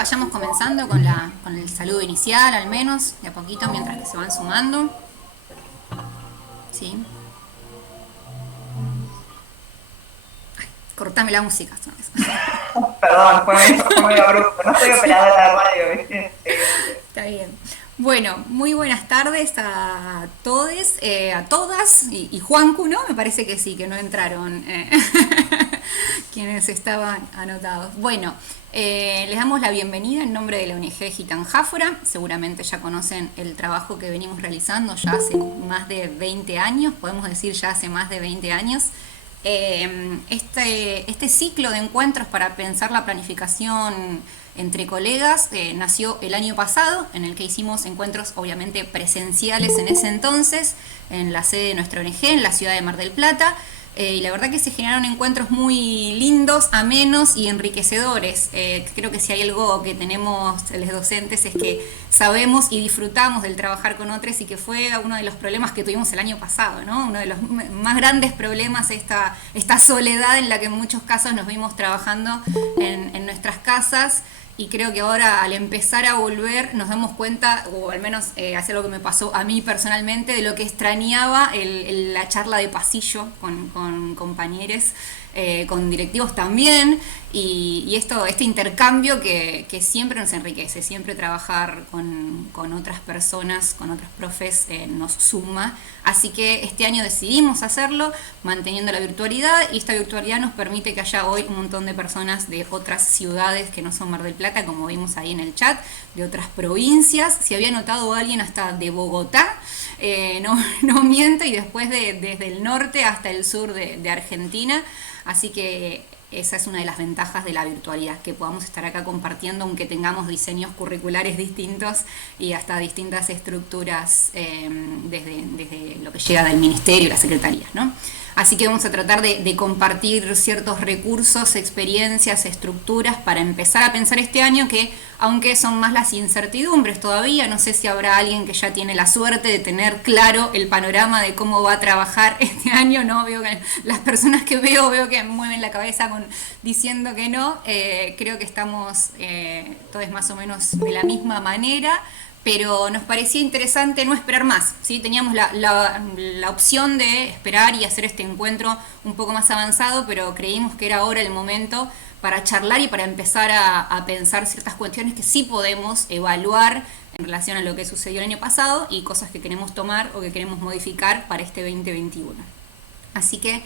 vayamos comenzando con el saludo inicial, al menos, de a poquito, mientras que se van sumando. ¿Sí? Cortame la música. Perdón, fue muy abrupto. No soy operadora de radio, ¿viste? Está bien. Bueno, muy buenas tardes a todos, a todas, y Juancu, ¿no? Me parece que sí, que no entraron quienes estaban anotados. Bueno, les damos la bienvenida en nombre de la ONG Gitanjáfora. Seguramente ya conocen el trabajo que venimos realizando ya hace más de 20 años, podemos decir ya hace más de 20 años. Este ciclo de encuentros para pensar la planificación entre colegas nació el año pasado, en el que hicimos encuentros obviamente presenciales en ese entonces, en la sede de nuestra ONG, en la ciudad de Mar del Plata. Y la verdad que se generaron encuentros muy lindos, amenos y enriquecedores. Creo que si hay algo que tenemos los docentes es que sabemos y disfrutamos del trabajar con otros, y que fue uno de los problemas que tuvimos el año pasado, ¿no? Uno de los más grandes problemas, esta soledad en la que en muchos casos nos vimos trabajando en nuestras casas. Y creo que ahora, al empezar a volver, nos damos cuenta, o al menos hace lo que me pasó a mí personalmente, de lo que extrañaba la charla de pasillo con compañeros, con directivos también, y este intercambio que siempre nos enriquece, siempre trabajar con otras personas, con otros profes, nos suma. Así que este año decidimos hacerlo manteniendo la virtualidad, y esta virtualidad nos permite que haya hoy un montón de personas de otras ciudades que no son Mar del Plata, como vimos ahí en el chat, de otras provincias. Si había notado alguien hasta de Bogotá, no miento, y después desde el norte hasta el sur de Argentina. Así que esa es una de las ventajas de la virtualidad, que podamos estar acá compartiendo, aunque tengamos diseños curriculares distintos y hasta distintas estructuras desde lo que llega del ministerio y las secretarías, ¿no? Así que vamos a tratar de compartir ciertos recursos, experiencias, estructuras para empezar a pensar este año, que aunque son más las incertidumbres todavía, no sé si habrá alguien que ya tiene la suerte de tener claro el panorama de cómo va a trabajar este año, ¿no? Veo que las personas que veo que mueven la cabeza diciendo que no. Creo que estamos todos más o menos de la misma manera, pero nos parecía interesante no esperar más, ¿sí? Teníamos la opción de esperar y hacer este encuentro un poco más avanzado, pero creímos que era ahora el momento para charlar y para empezar a pensar ciertas cuestiones que sí podemos evaluar en relación a lo que sucedió el año pasado, y cosas que queremos tomar o que queremos modificar para este 2021. Así que,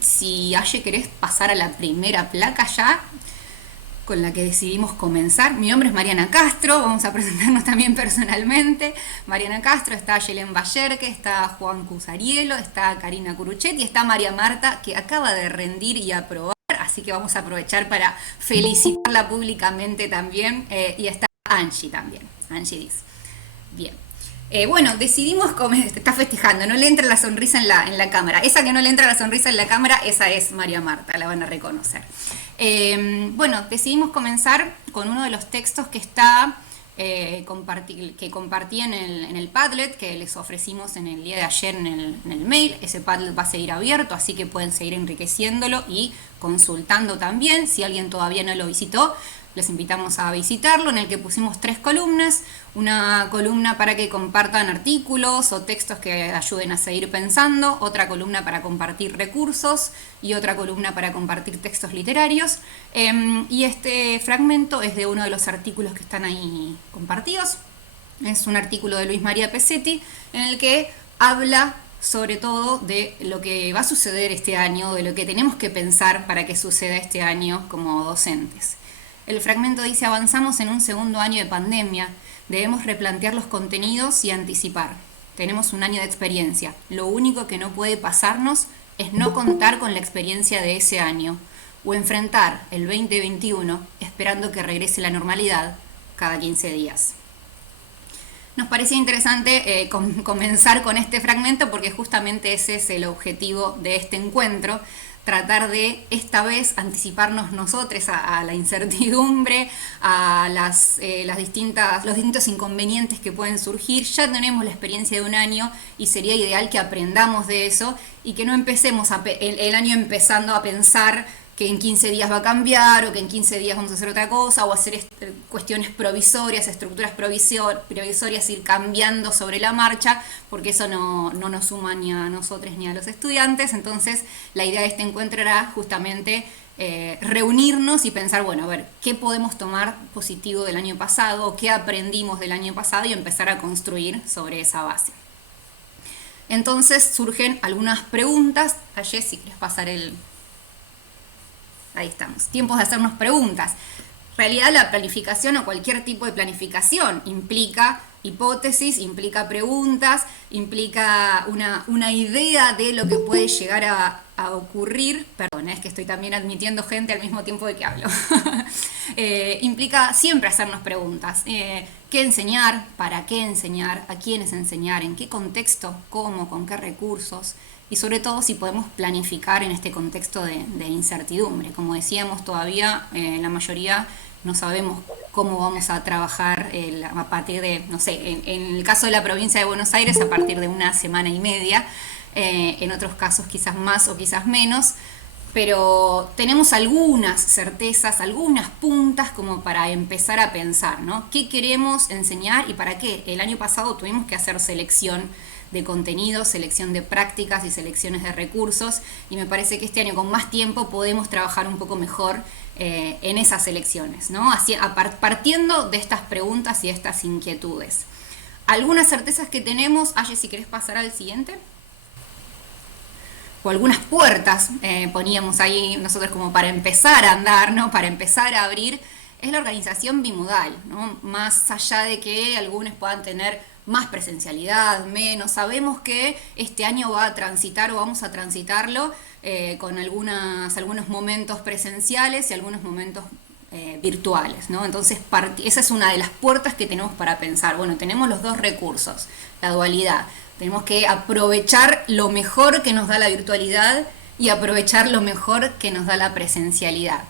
si Aye querés pasar a la primera placa ya, con la que decidimos comenzar. Mi nombre es Mariana Castro, vamos a presentarnos también personalmente. Mariana Castro, está Yelen Bayerque, está Juan Cusarielo, está Karina Curuchet y está María Marta, que acaba de rendir y aprobar, así que vamos a aprovechar para felicitarla públicamente también. Y está Angie también, Angie dice. Bien. Bueno, decidimos está festejando, no le entra la sonrisa en la cámara. Esa que no le entra la sonrisa en la cámara, esa es María Marta, la van a reconocer. Bueno, decidimos comenzar con uno de los textos que está que compartí en el Padlet que les ofrecimos en el día de ayer en el mail. Ese Padlet va a seguir abierto, así que pueden seguir enriqueciéndolo y consultando también. Si alguien todavía no lo visitó, les invitamos a visitarlo, en el que pusimos 3 columnas. Una columna para que compartan artículos o textos que ayuden a seguir pensando, otra columna para compartir recursos y otra columna para compartir textos literarios. Y este fragmento es de uno de los artículos que están ahí compartidos. Es un artículo de Luis María Pesetti, en el que habla sobre todo de lo que va a suceder este año, de lo que tenemos que pensar para que suceda este año como docentes. El fragmento dice: avanzamos en un segundo año de pandemia, debemos replantear los contenidos y anticipar. Tenemos un año de experiencia, lo único que no puede pasarnos es no contar con la experiencia de ese año, o enfrentar el 2021 esperando que regrese la normalidad cada 15 días. Nos parecía interesante comenzar con este fragmento, porque justamente ese es el objetivo de este encuentro: tratar de esta vez anticiparnos nosotros a la incertidumbre, a los distintos inconvenientes que pueden surgir. Ya tenemos la experiencia de un año y sería ideal que aprendamos de eso y que no empecemos el año empezando a pensar que en 15 días va a cambiar o que en 15 días vamos a hacer otra cosa o hacer cuestiones provisorias, estructuras provisorias, ir cambiando sobre la marcha, porque eso no nos suma ni a nosotros ni a los estudiantes. Entonces la idea de este encuentro era justamente reunirnos y pensar, bueno, a ver, ¿qué podemos tomar positivo del año pasado o qué aprendimos del año pasado y empezar a construir sobre esa base? Entonces surgen algunas preguntas. A Jessy, ¿quieres pasar el...? Ahí estamos. Tiempos de hacernos preguntas. En realidad la planificación o cualquier tipo de planificación implica hipótesis, implica preguntas, implica una idea de lo que puede llegar a ocurrir. Perdón, es que estoy también admitiendo gente al mismo tiempo de que hablo. Implica siempre hacernos preguntas. ¿Qué enseñar? ¿Para qué enseñar? ¿A quiénes enseñar? ¿En qué contexto? ¿Cómo? ¿Con qué recursos? Y sobre todo si podemos planificar en este contexto de incertidumbre. Como decíamos, todavía la mayoría no sabemos cómo vamos a trabajar a partir de, no sé, en el caso de la provincia de Buenos Aires, a partir de una semana y media, en otros casos quizás más o quizás menos, pero tenemos algunas certezas, algunas puntas como para empezar a pensar, ¿no? ¿Qué queremos enseñar y para qué? El año pasado tuvimos que hacer selección de contenidos, selección de prácticas y selecciones de recursos, y me parece que este año con más tiempo podemos trabajar un poco mejor en esas selecciones, ¿no? Así, partiendo de estas preguntas y estas inquietudes. Algunas certezas que tenemos, Aye, si querés pasar al siguiente, o algunas puertas poníamos ahí nosotros como para empezar a andar, ¿no? Para empezar a abrir, es la organización bimodal, ¿no? Más allá de que algunos puedan tener más presencialidad, menos, sabemos que este año va a transitar o vamos a transitarlo con algunos momentos presenciales y algunos momentos virtuales, ¿no? Entonces esa es una de las puertas que tenemos para pensar. Bueno, tenemos los dos recursos, la dualidad. Tenemos que aprovechar lo mejor que nos da la virtualidad y aprovechar lo mejor que nos da la presencialidad.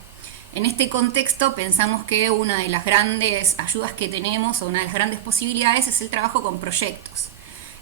En este contexto pensamos que una de las grandes ayudas que tenemos o una de las grandes posibilidades es el trabajo con proyectos.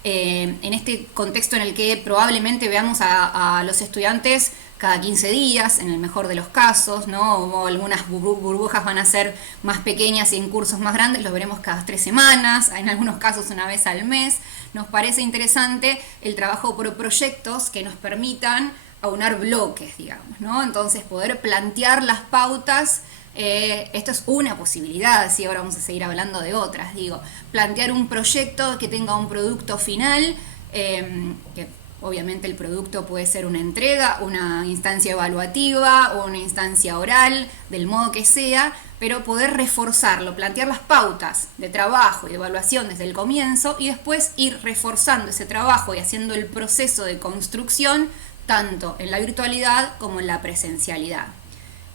En este contexto en el que probablemente veamos a los estudiantes cada 15 días, en el mejor de los casos, ¿no? O algunas burbujas van a ser más pequeñas y en cursos más grandes los veremos cada 3 semanas, en algunos casos una vez al mes. Nos parece interesante el trabajo por proyectos que nos permitan aunar bloques, digamos, ¿no? Entonces poder plantear las pautas, esto es una posibilidad, ¿sí? Ahora vamos a seguir hablando de otras, digo, plantear un proyecto que tenga un producto final, que obviamente el producto puede ser una entrega, una instancia evaluativa o una instancia oral, del modo que sea, pero poder reforzarlo, plantear las pautas de trabajo y de evaluación desde el comienzo y después ir reforzando ese trabajo y haciendo el proceso de construcción tanto en la virtualidad como en la presencialidad.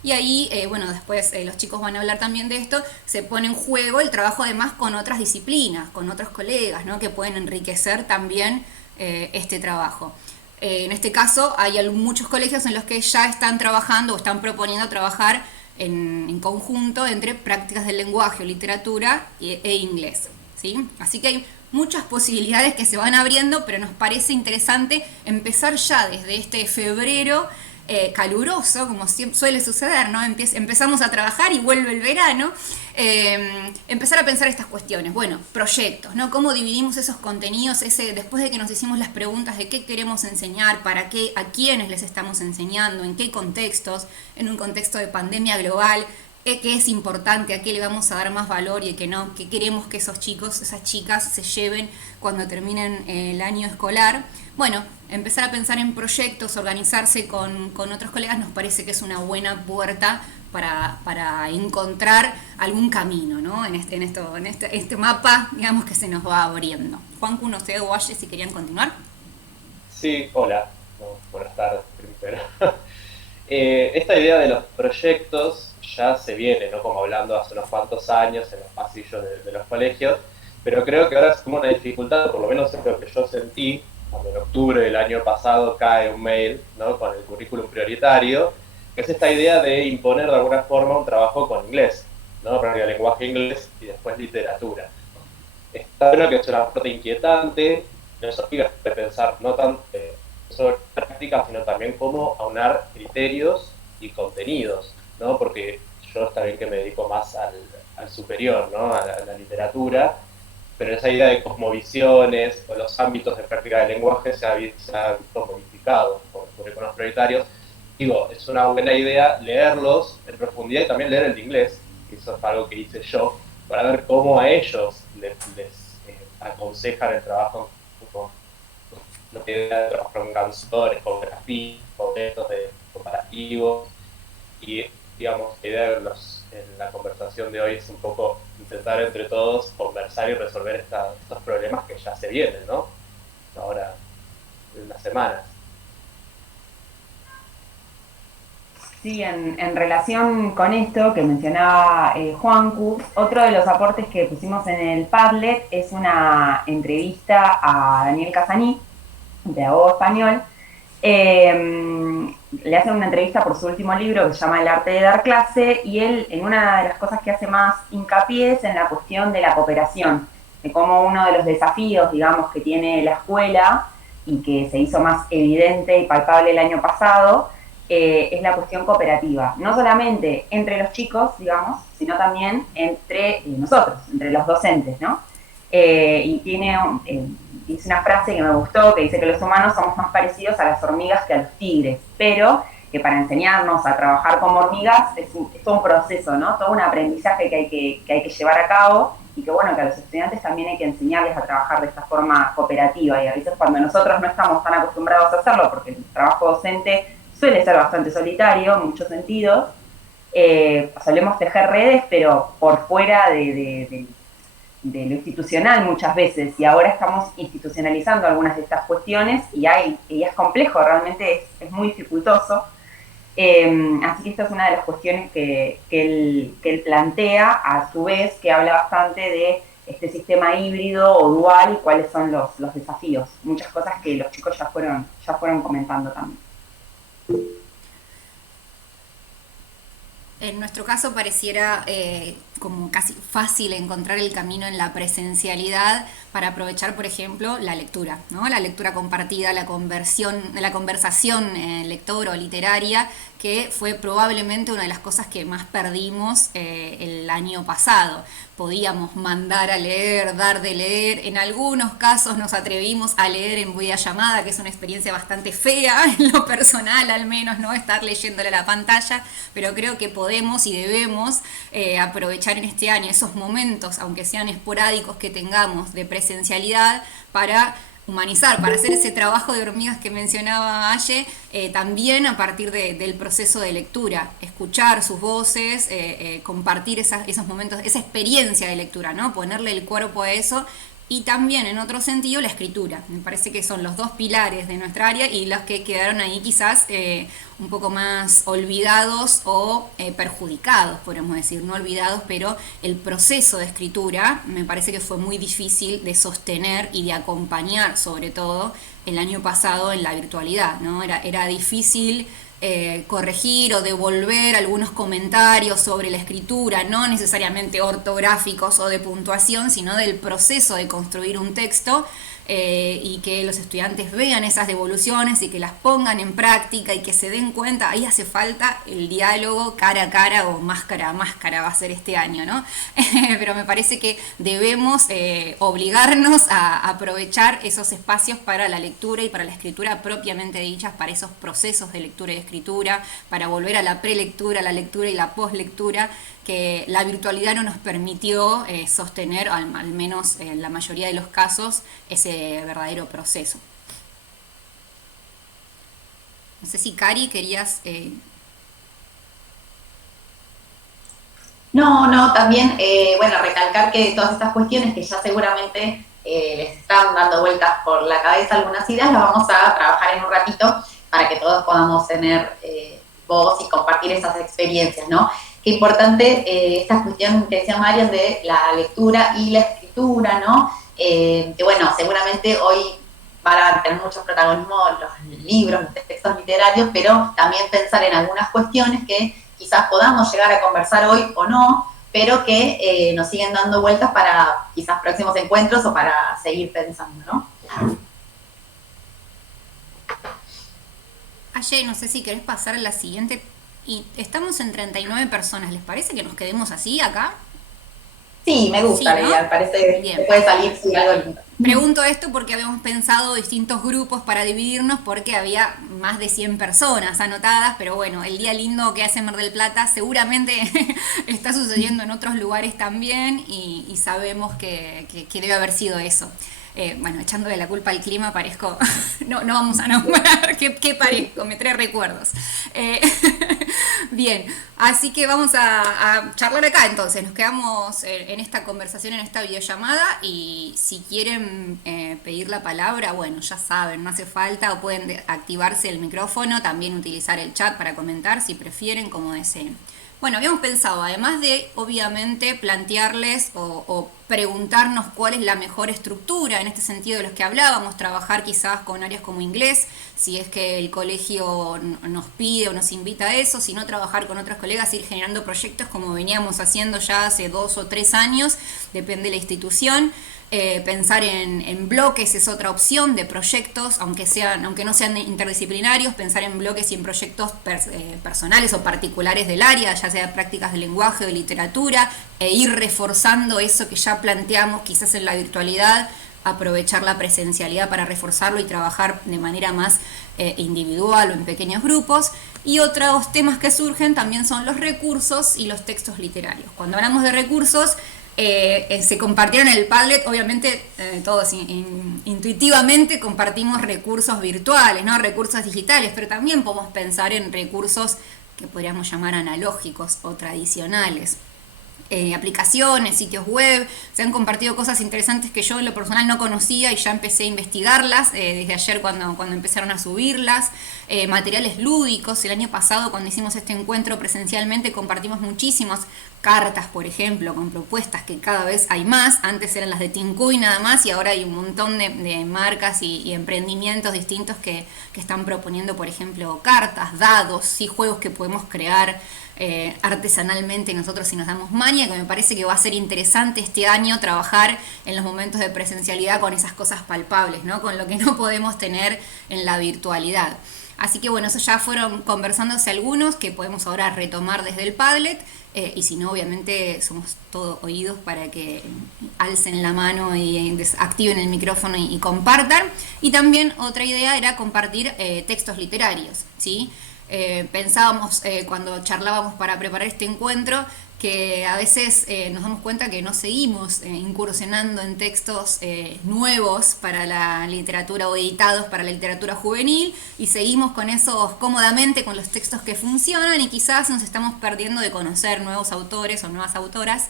Y ahí, bueno, después los chicos van a hablar también de esto, se pone en juego el trabajo además con otras disciplinas, con otros colegas, ¿no? Que pueden enriquecer también este trabajo. En este caso hay muchos colegios en los que ya están trabajando o están proponiendo trabajar en conjunto entre prácticas del lenguaje o literatura e inglés, ¿sí? Así que hay muchas posibilidades que se van abriendo, pero nos parece interesante empezar ya desde este febrero caluroso, como suele suceder, ¿no? Empezamos a trabajar y vuelve el verano, empezar a pensar estas cuestiones. Bueno, proyectos, ¿no? ¿Cómo dividimos esos contenidos? Después de que nos hicimos las preguntas de qué queremos enseñar, para qué, a quiénes les estamos enseñando, en qué contextos, en un contexto de pandemia global, qué es importante, a qué le vamos a dar más valor y qué no, qué queremos que esos chicos, esas chicas se lleven cuando terminen el año escolar. Bueno, empezar a pensar en proyectos, organizarse con otros colegas nos parece que es una buena puerta para encontrar algún camino, ¿no? En este mapa, digamos, que se nos va abriendo. Juancu, no sé, o Aye, si querían continuar. Sí, hola. No, buenas tardes, primero. Esta idea de los proyectos ya se viene, ¿no? Como hablando hace unos cuantos años en los pasillos de los colegios, pero creo que ahora es como una dificultad, por lo menos es lo que yo sentí cuando en octubre del año pasado cae un mail, ¿no? Con el currículum prioritario, que es esta idea de imponer de alguna forma un trabajo con inglés, ¿no? Práctica de lenguaje inglés y después literatura. Está bueno que es una parte inquietante, nos obliga a pensar no tanto sobre práctica, sino también cómo aunar criterios y contenidos, ¿no? Porque yo está bien que me dedico más al superior, ¿no? A la literatura, pero esa idea de cosmovisiones o los ámbitos de práctica del lenguaje se ha visto modificado por iconos prioritarios. Digo, es una buena idea leerlos en profundidad y también leer el de inglés, que eso es algo que hice yo, para ver cómo a ellos les aconsejan el trabajo con lo que es trabajar con canciones, con grafías, con textos de comparativos. Y digamos, la idea en la conversación de hoy es un poco intentar entre todos conversar y resolver estos problemas que ya se vienen, ¿no? Ahora, en unas semanas. Sí, en relación con esto que mencionaba Juancu, otro de los aportes que pusimos en el Padlet es una entrevista a Daniel Casaní, pedagogo español. Le hacen una entrevista por su último libro que se llama El arte de dar clase, y él, en una de las cosas que hace más hincapié es en la cuestión de la cooperación, de cómo uno de los desafíos, digamos, que tiene la escuela y que se hizo más evidente y palpable el año pasado, es la cuestión cooperativa, no solamente entre los chicos, digamos, sino también entre nosotros, entre los docentes, ¿no? Y dice una frase que me gustó, que dice que los humanos somos más parecidos a las hormigas que a los tigres, pero que para enseñarnos a trabajar como hormigas es todo un proceso, ¿no? Todo un aprendizaje que hay que llevar a cabo, y que bueno, que a los estudiantes también hay que enseñarles a trabajar de esta forma cooperativa, y a veces cuando nosotros no estamos tan acostumbrados a hacerlo, porque el trabajo docente suele ser bastante solitario en muchos sentidos, solemos tejer redes, pero por fuera de lo institucional muchas veces, y ahora estamos institucionalizando algunas de estas cuestiones, y es complejo, realmente es muy dificultoso. Así que esta es una de las cuestiones que él plantea, a su vez, que habla bastante de este sistema híbrido o dual y cuáles son los desafíos. Muchas cosas que los chicos ya fueron comentando también. En nuestro caso pareciera como casi fácil encontrar el camino en la presencialidad para aprovechar, por ejemplo, la lectura, ¿no? La lectura compartida, la conversación lectora o literaria, que fue probablemente una de las cosas que más perdimos el año pasado. Podíamos mandar a leer, dar de leer, en algunos casos nos atrevimos a leer en videollamada, que es una experiencia bastante fea, en lo personal al menos, ¿no? Estar leyéndole a la pantalla, pero creo que podemos y debemos aprovechar en este año esos momentos, aunque sean esporádicos, que tengamos de presencialidad para humanizar, para hacer ese trabajo de hormigas que mencionaba Aye, también a partir del proceso de lectura, escuchar sus voces, compartir esos momentos, esa experiencia de lectura, ¿no? Ponerle el cuerpo a eso. Y también, en otro sentido, la escritura. Me parece que son los dos pilares de nuestra área y los que quedaron ahí quizás un poco más olvidados o perjudicados, podemos decir, no olvidados, pero el proceso de escritura me parece que fue muy difícil de sostener y de acompañar, sobre todo el año pasado en la virtualidad, ¿no? Era difícil corregir o devolver algunos comentarios sobre la escritura, no necesariamente ortográficos o de puntuación, sino del proceso de construir un texto, y que los estudiantes vean esas devoluciones y que las pongan en práctica y que se den cuenta. Ahí hace falta el diálogo cara a cara o máscara a máscara, va a ser este año, ¿no? Pero me parece que debemos obligarnos a aprovechar esos espacios para la lectura y para la escritura propiamente dichas, para esos procesos de lectura y escritura, para volver a la prelectura, la lectura y la poslectura, que la virtualidad no nos permitió sostener, al menos en la mayoría de los casos, ese verdadero proceso. No sé si Cari querías... No, también, bueno, recalcar que todas estas cuestiones que ya seguramente les están dando vueltas por la cabeza algunas ideas, las vamos a trabajar en un ratito para que todos podamos tener voz y compartir esas experiencias, ¿no? Qué importante esta cuestión que decía Marian de la lectura y la escritura, ¿no? Que bueno, seguramente hoy van a tener mucho protagonismo los libros, los textos literarios, pero también pensar en algunas cuestiones que quizás podamos llegar a conversar hoy o no, pero que nos siguen dando vueltas para quizás próximos encuentros o para seguir pensando, ¿no? Aye, no sé si querés pasar a la siguiente Y estamos en 39 personas. ¿Les parece que nos quedemos así acá? Sí, me gusta, Sí, ¿no? me parece Bien. que puede salir sí, algo lindo. Pregunto esto porque habíamos pensado distintos grupos para dividirnos porque había más de 100 personas anotadas, pero bueno, el día lindo que hace Mar del Plata seguramente está sucediendo en otros lugares también y sabemos que debe haber sido eso. Bueno, echándole la culpa al clima parezco, no vamos a nombrar qué parezco, me trae recuerdos. Bien, así que vamos a charlar acá entonces, nos quedamos en esta conversación, en esta videollamada y si quieren pedir la palabra, bueno, ya saben, no hace falta o pueden activarse el micrófono, también utilizar el chat para comentar si prefieren, como deseen. Bueno, habíamos pensado, además de obviamente plantearles o preguntarnos cuál es la mejor estructura, en este sentido de los que hablábamos, trabajar quizás con áreas como inglés, si es que el colegio nos pide o nos invita a eso, si no trabajar con otros colegas, ir generando proyectos como veníamos haciendo ya hace 2 o 3 años, depende de la institución. Pensar en bloques es otra opción de proyectos, aunque no sean interdisciplinarios, pensar en bloques y en proyectos personales o particulares del área, ya sea prácticas de lenguaje o de literatura, e ir reforzando eso que ya planteamos quizás en la virtualidad, aprovechar la presencialidad para reforzarlo y trabajar de manera más individual o en pequeños grupos. Y otros temas que surgen también son los recursos y los textos literarios. Cuando hablamos de recursos, se compartieron en el Padlet, obviamente todos intuitivamente compartimos recursos virtuales, ¿no? Recursos digitales, pero también podemos pensar en recursos que podríamos llamar analógicos o tradicionales. Aplicaciones, sitios web, se han compartido cosas interesantes que yo en lo personal no conocía y ya empecé a investigarlas desde ayer cuando empezaron a subirlas, materiales lúdicos. El año pasado cuando hicimos este encuentro presencialmente compartimos muchísimas cartas, por ejemplo, con propuestas que cada vez hay más. Antes eran las de Tincuy nada más y ahora hay un montón de marcas y emprendimientos distintos que están proponiendo, por ejemplo, cartas, dados, ¿sí? Juegos que podemos crear artesanalmente nosotros si nos damos maña, que me parece que va a ser interesante este año trabajar en los momentos de presencialidad con esas cosas palpables, ¿no? Con lo que no podemos tener en la virtualidad. Así que bueno, eso ya fueron conversándose algunos que podemos ahora retomar desde el Padlet y si no, obviamente somos todos oídos para que alcen la mano y activen el micrófono y compartan. Y también otra idea era compartir textos literarios, ¿sí? Pensábamos cuando charlábamos para preparar este encuentro que a veces nos damos cuenta que no seguimos incursionando en textos nuevos para la literatura o editados para la literatura juvenil y seguimos con esos cómodamente con los textos que funcionan y quizás nos estamos perdiendo de conocer nuevos autores o nuevas autoras,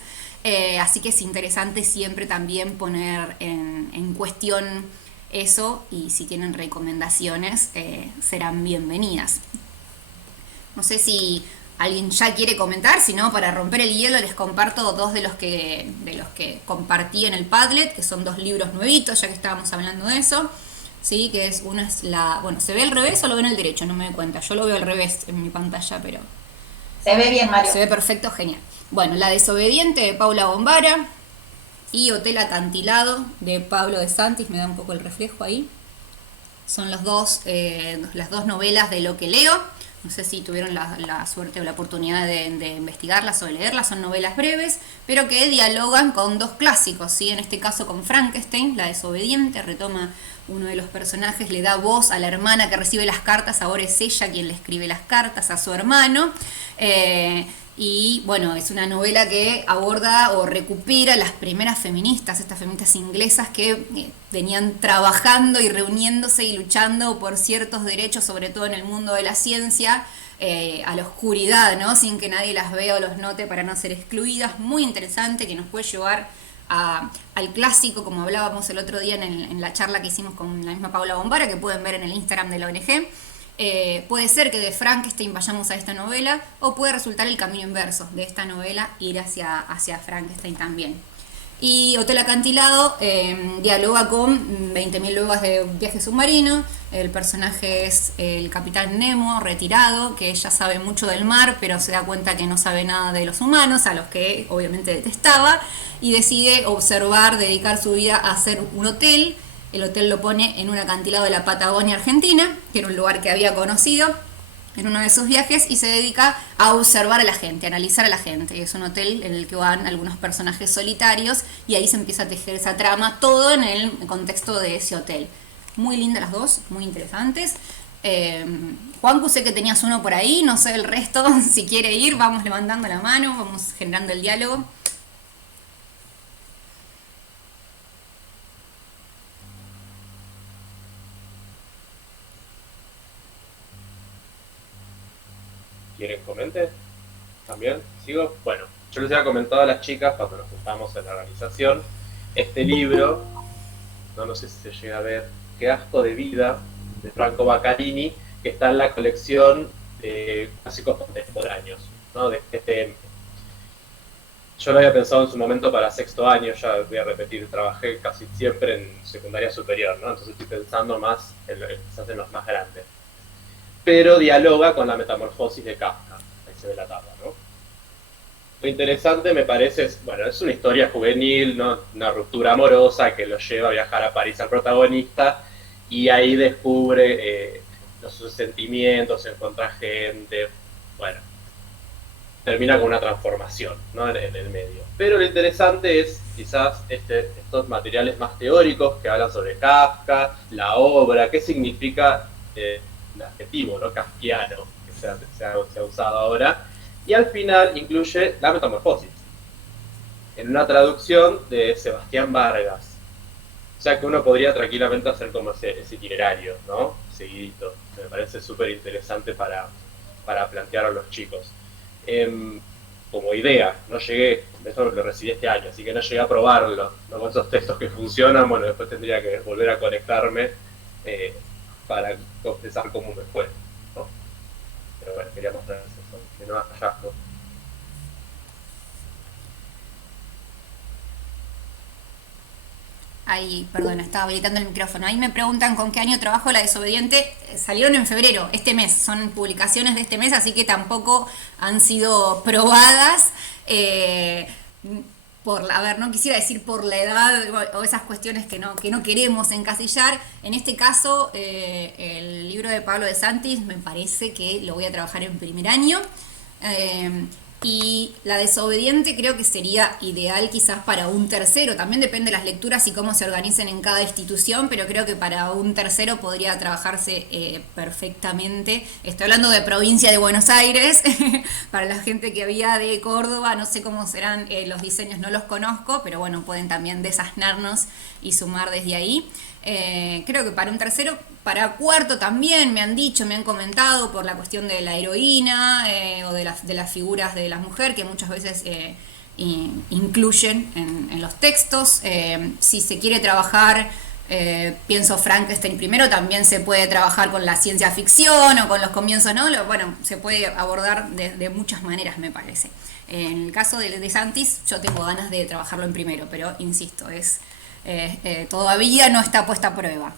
así que es interesante siempre también poner en cuestión eso y si tienen recomendaciones serán bienvenidas. No sé si alguien ya quiere comentar, si no, para romper el hielo les comparto dos de los que compartí en el Padlet, que son 2 libros nuevitos, ya que estábamos hablando de eso, ¿sí? Que es una es bueno, ¿se ve al revés o lo ven al derecho? No me doy cuenta, yo lo veo al revés en mi pantalla, pero... Se ve bien, Mario. Se ve perfecto, genial. Bueno, La desobediente de Paula Bombara y Hotel Acantilado de Pablo de Santis, me da un poco el reflejo ahí. Son las dos novelas de Lo que leo. No sé si tuvieron la suerte o la oportunidad de investigarlas o de leerlas, son novelas breves, pero que dialogan con 2 clásicos, ¿sí? En este caso con Frankenstein, La desobediente, retoma uno de los personajes, le da voz a la hermana que recibe las cartas, ahora es ella quien le escribe las cartas a su hermano, y bueno, es una novela que aborda o recupera las primeras feministas, estas feministas inglesas que venían trabajando y reuniéndose y luchando por ciertos derechos, sobre todo en el mundo de la ciencia, a la oscuridad, ¿no? Sin que nadie las vea o los note para no ser excluidas. Muy interesante, que nos puede llevar al clásico, como hablábamos el otro día en la charla que hicimos con la misma Paula Bombara, que pueden ver en el Instagram de la ONG. Puede ser que de Frankenstein vayamos a esta novela o puede resultar el camino inverso de esta novela ir hacia Frankenstein también. Y Hotel Acantilado dialoga con 20.000 leguas de viaje submarino. El personaje es el capitán Nemo, retirado, que ya sabe mucho del mar, pero se da cuenta que no sabe nada de los humanos, a los que obviamente detestaba, y decide observar, dedicar su vida a hacer un hotel. El hotel lo pone en un acantilado de la Patagonia Argentina, que era un lugar que había conocido, en uno de sus viajes y se dedica a observar a la gente, a analizar a la gente. Es un hotel en el que van algunos personajes solitarios y ahí se empieza a tejer esa trama, todo en el contexto de ese hotel. Muy lindas las dos, muy interesantes. Juancu, sé que tenías uno por ahí, no sé el resto, si quiere ir, vamos levantando la mano, vamos generando el diálogo. ¿Quieren que comente? ¿También? ¿Sigo? Bueno, yo les había comentado a las chicas cuando nos juntamos en la organización, este libro, no sé si se llega a ver, Qué asco de vida, de Franco Baccarini, que está en la colección de clásicos contemporáneos, ¿no? De GTM. Yo lo había pensado en su momento para sexto año, ya voy a repetir, trabajé casi siempre en secundaria superior, ¿no? Entonces estoy pensando más quizás en los más grandes. Pero dialoga con la metamorfosis de Kafka, ahí se ve la tapa, ¿no? Lo interesante me parece, bueno, es una historia juvenil, ¿no? Una ruptura amorosa que lo lleva a viajar a París al protagonista y ahí descubre sus sentimientos, encuentra gente, bueno, termina con una transformación, ¿no? en el medio. Pero lo interesante es quizás estos materiales más teóricos que hablan sobre Kafka, la obra, qué significa el adjetivo, ¿no? Kafkiano, que se ha usado ahora, y al final incluye la metamorfosis, en una traducción de Sebastián Vargas. O sea que uno podría tranquilamente hacer como ese itinerario, ¿no? Seguidito. Me parece súper interesante para plantear a los chicos. Como idea, no llegué, eso lo recibí este año, así que no llegué a probarlo, ¿no? Con esos textos que funcionan, bueno, después tendría que volver a conectarme para confesar cómo me fue, ¿no? Pero bueno, quería mostrarles eso, que no hallazgo. Ahí, perdón, estaba habilitando el micrófono. Ahí me preguntan con qué año trabajo La Desobediente. Salieron en febrero, este mes. Son publicaciones de este mes, así que tampoco han sido probadas. A ver, no quisiera decir por la edad o esas cuestiones que no queremos encasillar. En este caso, el libro de Pablo de Santis me parece que lo voy a trabajar en primer año. Y La Desobediente creo que sería ideal quizás para un tercero. También depende de las lecturas y cómo se organicen en cada institución, pero creo que para un tercero podría trabajarse perfectamente. Estoy hablando de provincia de Buenos Aires, para la gente que había de Córdoba, no sé cómo serán los diseños, no los conozco, pero bueno, pueden también desasnarnos y sumar desde ahí. Creo que para un tercero, para cuarto también me han dicho, me han comentado por la cuestión de la heroína o de las figuras de la mujer que muchas veces incluyen en los textos. Si se quiere trabajar, pienso Frankenstein primero, también se puede trabajar con la ciencia ficción o con los comienzos, ¿no? Bueno, se puede abordar de muchas maneras, me parece. En el caso de Santis, yo tengo ganas de trabajarlo en primero, pero insisto, todavía no está puesta a prueba.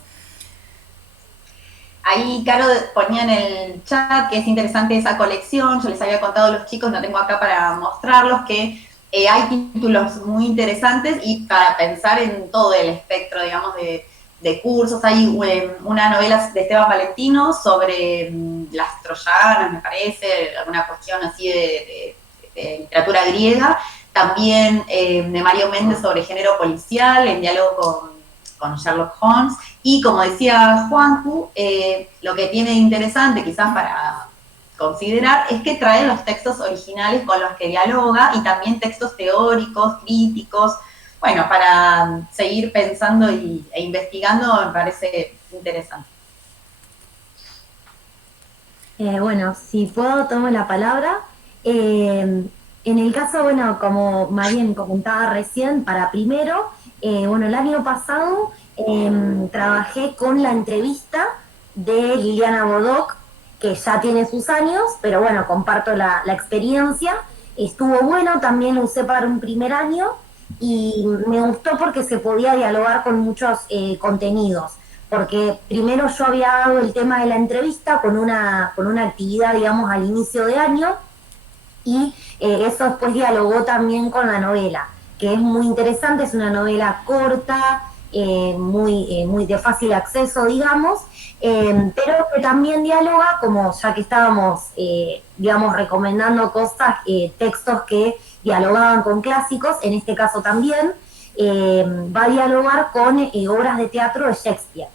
Ahí Caro ponía en el chat que es interesante esa colección, yo les había contado a los chicos, no tengo acá para mostrarlos, que hay títulos muy interesantes y para pensar en todo el espectro, digamos, de cursos. Hay una novela de Esteban Valentino sobre las troyanas, me parece, alguna cuestión así de literatura griega. También de Mario Méndez sobre género policial, en diálogo con Sherlock Holmes. Y como decía Juancu, lo que tiene de interesante quizás para considerar es que trae los textos originales con los que dialoga y también textos teóricos, críticos. Bueno, para seguir pensando e investigando me parece interesante. Bueno, si puedo tomo la palabra. En el caso, bueno, como Marien comentaba recién, para primero, bueno, el año pasado trabajé con la entrevista de Liliana Bodoc, que ya tiene sus años, pero bueno, comparto la experiencia. Estuvo bueno, también lo usé para un primer año y me gustó porque se podía dialogar con muchos contenidos. Porque primero yo había dado el tema de la entrevista con una actividad, digamos, al inicio de año, y eso después dialogó también con la novela, que es muy interesante, es una novela corta, muy de fácil acceso, digamos, pero que también dialoga, como ya que estábamos, digamos, recomendando cosas, textos que dialogaban con clásicos, en este caso también, va a dialogar con obras de teatro de Shakespeare.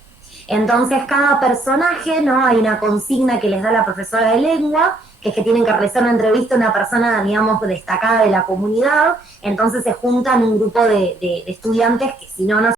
Entonces, cada personaje, ¿no? Hay una consigna que les da la profesora de lengua, que es que tienen que realizar una entrevista a una persona, digamos, destacada de la comunidad. Entonces se juntan un grupo de estudiantes que si no, no